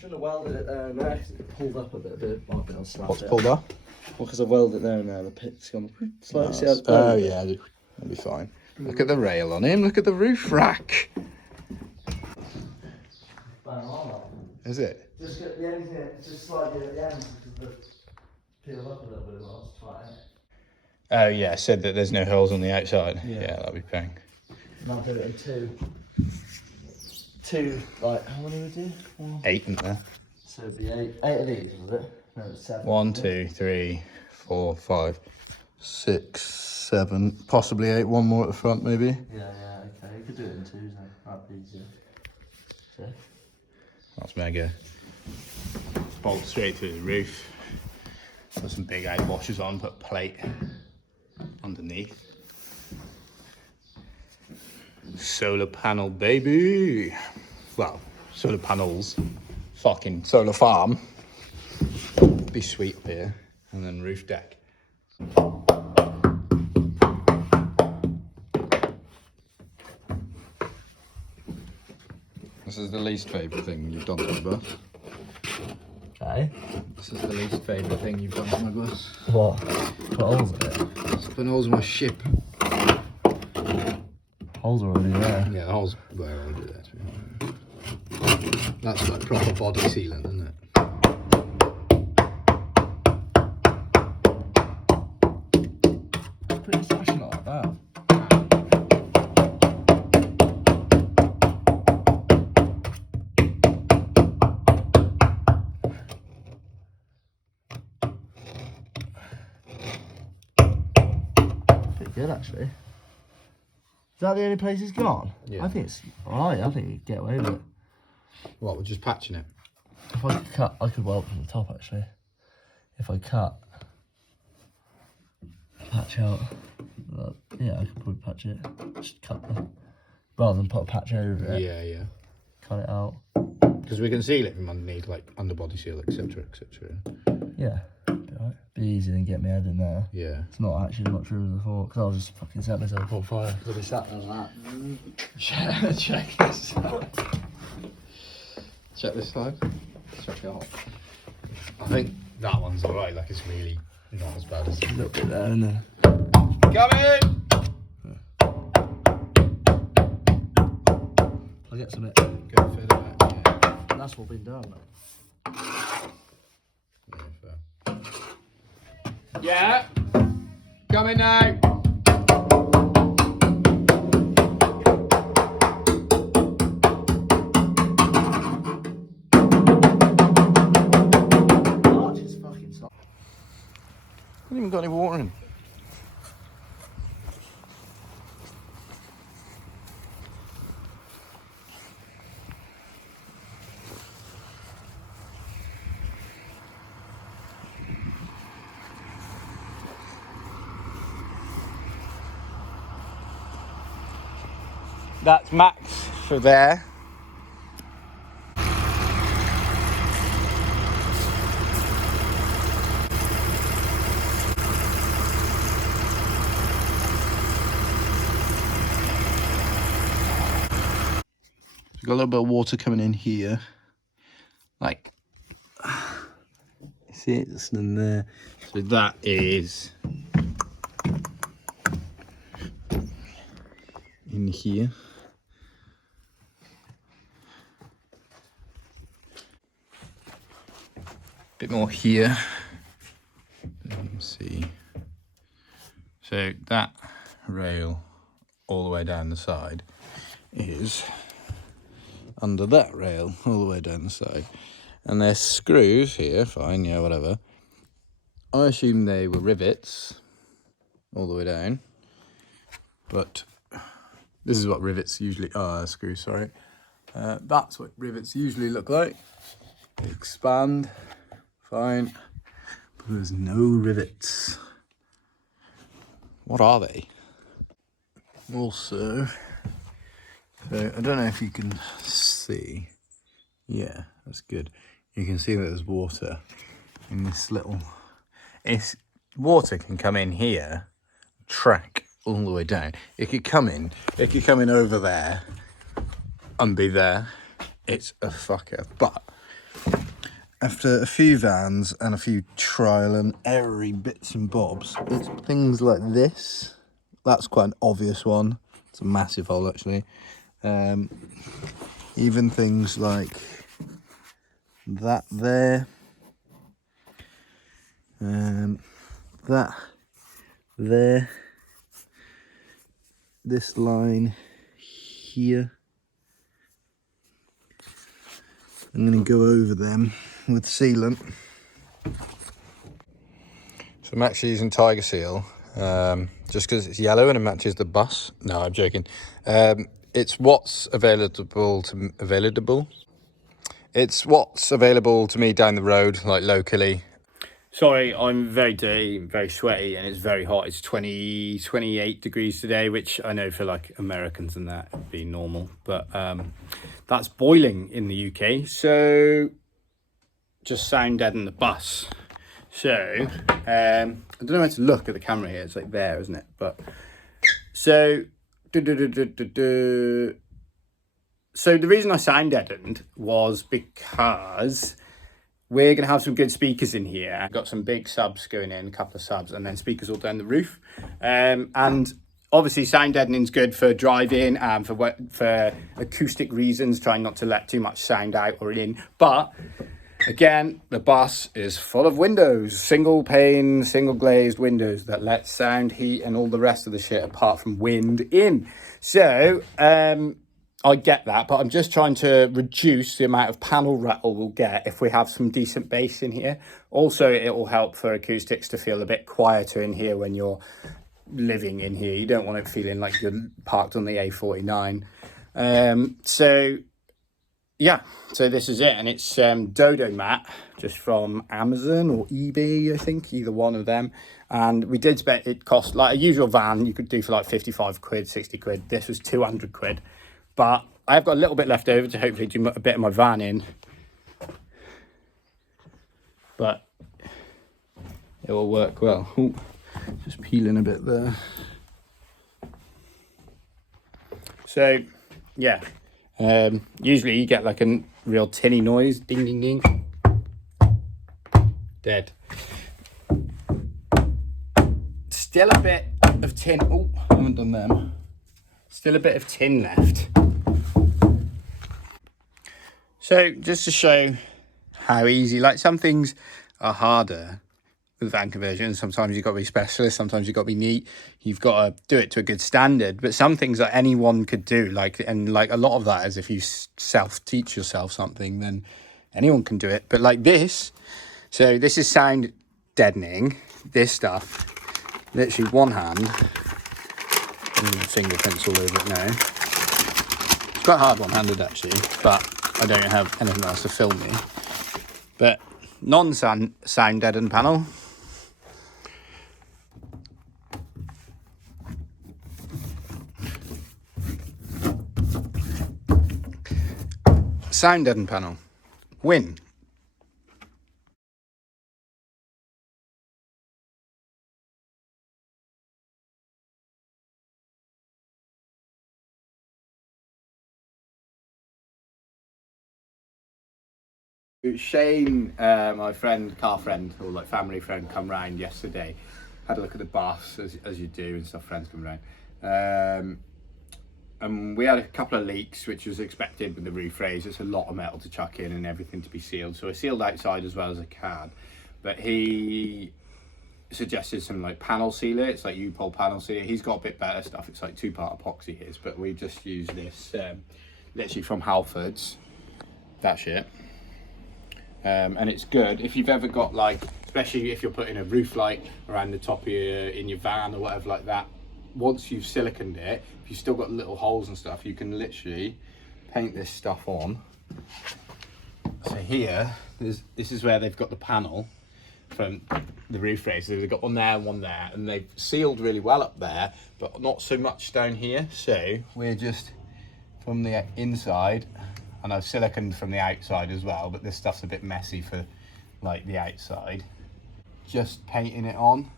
shouldn't have welded it there and there because it pulled up a bit. Might be able to slap What's it. pulled up? Well, because I welded it there and there, the pit's gone slightly. See how it's Oh bent? yeah, that'll be fine. Look at the rail on him. Look at the roof rack. Is it? Just get the only thing, it's just slightly at the end because the peeled up a little bit while I was trying it. Oh yeah, said that there's no holes on the outside. Yeah. Yeah, that'll be pink. And I'll do it in two, like, how many would you do? 8 in there. So it'd be eight of these, was it? No, it's 7. 1, 2, 3, 4, 5, 6, 7, possibly 8. One more at the front, maybe. Yeah, okay. You could do it in 2s then. That'd be easier. So. That's mega. Bolt straight through the roof. Put some big eye washers on, put a plate underneath. Solar panel, baby. Well, solar panels. Fucking solar farm. Be sweet up here. And then roof deck. This is the least favourite thing you've done to my bus. Okay. This is the least favourite thing you've done to my bus. What? Put holes in it? It's putting holes in my ship. Holes are already there. Yeah, the holes were already there. That's like proper body sealant, isn't it? Pretty smashing like that. Pretty good actually. Is that the only place it's gone? Yeah. I think it's alright, I think you can get away with it. What, we're just patching it? If I could cut, I could weld from the top actually. If I cut, patch out, yeah, I could probably patch it. Just cut the, rather than put a patch over it. Yeah, yeah. Cut it out. Because we can seal it from underneath, like underbody seal, etc., etc. Yeah, be alright. Be easier than get my head in there. Yeah. It's not actually much room as I thought, because I was just fucking set myself on fire. Because I'll be sat there like that. Check this out. Check this side. Check it out. I think that one's alright, like it's really not as bad as A little bit there and then. Come in! I'll get some of it. Go further back, yeah. That's what been done, mate. Yeah, come in now. Oh, just fucking stop. I haven't even got any water in. That's max for there. Got a little bit of water coming in here. Like, see it? It's in there. So that is in here. Bit more here. Let's see. So that rail all the way down the side is under that rail all the way down the side. And there's screws here, fine, yeah, whatever. I assume they were rivets all the way down. But this is what rivets usually are, screws, sorry. That's what rivets usually look like. They expand. Fine, but there's no rivets. What are they? Also, so I don't know if you can see. Yeah, that's good. You can see that there's water in this little. Water can come in here, track all the way down. It could come in over there and be there. It's a fucker, but after a few vans and a few trial and error bits and bobs, it's things like this. That's quite an obvious one. It's a massive hole, actually. Even things like that there. That there. This line here. I'm going to go over them with sealant. So I'm actually using Tiger Seal, just because it's yellow and it matches the bus. No, I'm joking. It's what's available to It's what's available to me down the road, like locally. Sorry, I'm very dirty, very sweaty, and it's very hot. It's 28 degrees today, which I know for like Americans and that would be normal, but that's boiling in the UK. So just sound deaden the bus. So I don't know where to look at the camera here. It's like there, isn't it? But so so the reason I sound deadened was because we're going to have some good speakers in here. I've got some big subs going in, a couple of subs, and then speakers all down the roof. And obviously sound deadening is good for driving and for acoustic reasons, trying not to let too much sound out or in. But again, the bus is full of windows, single pane, single glazed windows that let sound, heat, and all the rest of the shit apart from wind in. So, I get that, but I'm just trying to reduce the amount of panel rattle we'll get if we have some decent bass in here. Also, it will help for acoustics to feel a bit quieter in here when you're living in here. You don't want it feeling like you're parked on the A49. So yeah, so this is it, and it's Dodo mat, just from Amazon or eBay, I think, either one of them. And we did spend, it cost like a usual van you could do for like 55 quid, 60 quid. This was 200 quid. But I've got a little bit left over to hopefully do a bit of my van in. But it will work well. Ooh, just peeling a bit there. So, yeah. Usually you get like a real tinny noise. Ding, ding, ding. Dead. Still a bit of tin. Oh, I haven't done them. Still a bit of tin left. So just to show how easy, like some things are harder with van conversion. Sometimes you've got to be specialist, sometimes you've got to be neat. You've got to do it to a good standard. But some things that anyone could do, like a lot of that is if you self-teach yourself something, then anyone can do it. But like this, so this is sound deadening. This stuff, literally one hand. Fingerprints all over it now. It's quite hard one-handed actually, but I don't have anything else to film me. But non-sound deaden panel. Sound deaden panel. Win. Shane, my friend, car friend, or like family friend, come round yesterday. Had a look at the bus, as you do, and stuff. Friends come round. And we had a couple of leaks, which was expected with the roof raise. It's a lot of metal to chuck in and everything to be sealed. So I sealed outside as well as I can. But he suggested some like panel sealer. It's like U-Pole panel sealer. He's got a bit better stuff. It's like 2-part epoxy his, but we just use this literally from Halfords. That shit. And it's good if you've ever got like, especially if you're putting a roof light around the top of in your van or whatever like that. Once you've siliconed it, if you've still got little holes and stuff, you can literally paint this stuff on. So here, this is where they've got the panel from the roof raise. So they've got one there and one there, and they've sealed really well up there, but not so much down here. So we're just from the inside, and I've siliconed from the outside as well, but this stuff's a bit messy for like the outside. Just painting it on,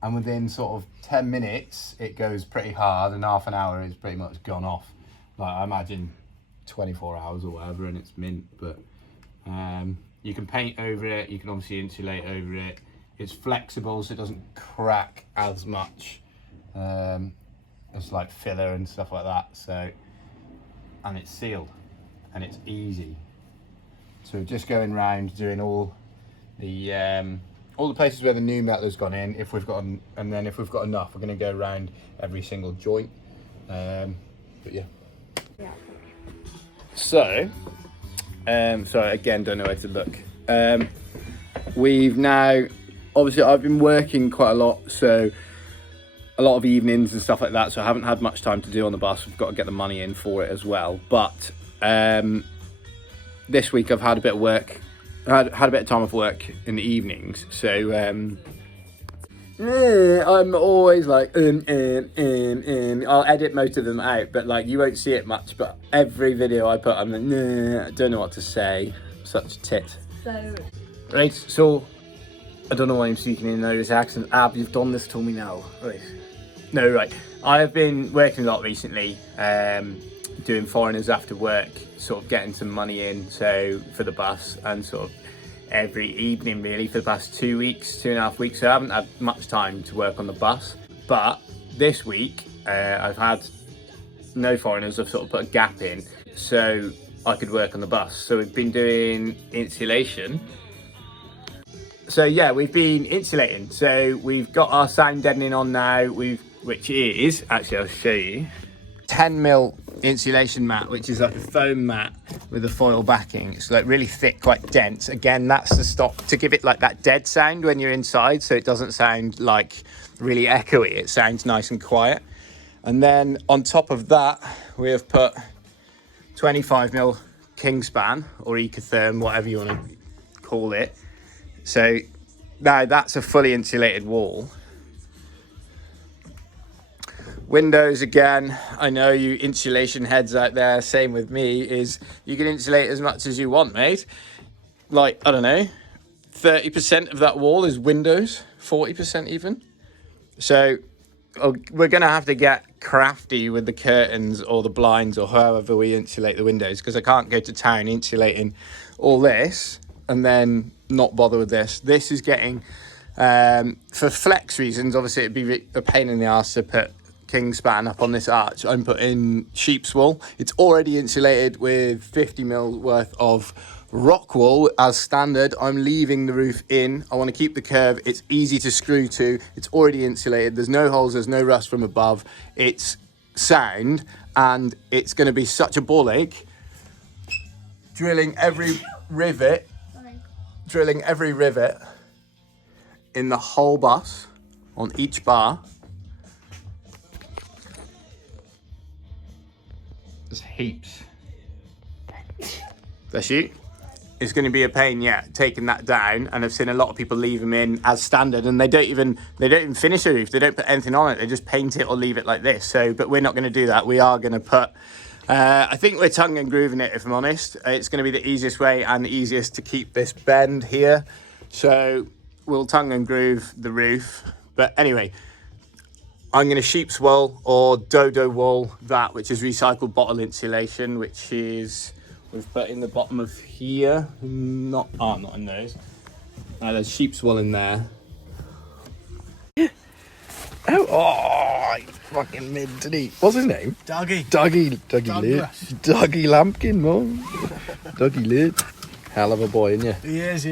and within sort of 10 minutes, it goes pretty hard, and half an hour is pretty much gone off. Like I imagine 24 hours or whatever, and it's mint. But You can paint over it, you can obviously insulate over it. It's flexible, so it doesn't crack as much as like filler and stuff like that. So, and it's sealed and it's easy. So we're just going round doing all the places where the new metal has gone in, if we've got, and then if we've got enough, we're going to go around every single joint. But yeah. So, sorry, again, don't know where to look. We've now, obviously I've been working quite a lot, so a lot of evenings and stuff like that, so I haven't had much time to do on the bus. We've got to get the money in for it as well. But this week I've had a bit of work, had a bit of time off work in the evenings, so I'm always like, I'll edit most of them out, but like you won't see it much, but every video I put, I'm like, I don't know what to say, such a tit. So, right, so, I don't know why I'm speaking in Irish accent. Ab, you've done this to me now. Right. No, right. I have been working a lot recently, doing foreigners after work, sort of getting some money in, so for the bus, and sort of every evening really for the past 2 weeks, 2.5 weeks. So I haven't had much time to work on the bus, but this week I've had no foreigners. I've sort of put a gap in so I could work on the bus. So we've been doing insulation. So yeah, we've been insulating. So we've got our sound deadening on now, which is, actually I'll show you, 10mm insulation mat, which is like a foam mat with a foil backing. It's like really thick, quite dense. Again, that's to stop, to give it like that dead sound when you're inside, so it doesn't sound like really echoey. It sounds nice and quiet. And then on top of that, we have put 25mm Kingspan or Ecotherm, whatever you want to call it. So now that's a fully insulated wall. Windows, again, I know you insulation heads out there, same with me, is you can insulate as much as you want, mate. Like, I don't know, 30% of that wall is windows, 40% even. So we're going to have to get crafty with the curtains or the blinds or however we insulate the windows, because I can't go to town insulating all this and then not bother with this. This is getting, for flex reasons, obviously it'd be a pain in the arse to put Kingspan up on this arch. I'm putting sheep's wool. It's already insulated with 50mm worth of rock wool as standard. I'm leaving the roof in. I want to keep the curve. It's easy to screw to. It's already insulated. There's no holes. There's no rust from above. It's sound, and it's going to be such a ball ache. Drilling every rivet in the whole bus on each bar. There's heaps. Bless you. It's going to be a pain, yeah, taking that down. And I've seen a lot of people leave them in as standard, and they don't even finish the roof. They don't put anything on it. They just paint it or leave it like this. So, but we're not going to do that. We are going to put. I think we're tongue and grooving it, if I'm honest. It's going to be the easiest way and the easiest to keep this bend here. So we'll tongue and groove the roof. But anyway, I'm going to sheep's wool or dodo wool, that which is recycled bottle insulation, which is we've put in the bottom of here. Not in those. There's sheep's wool in there. Oh, fucking mid to eat. What's his name? Dougie. Dougie Lid. Dougie Lampkin, man. Dougie Lid. Hell of a boy, isn't you? He is,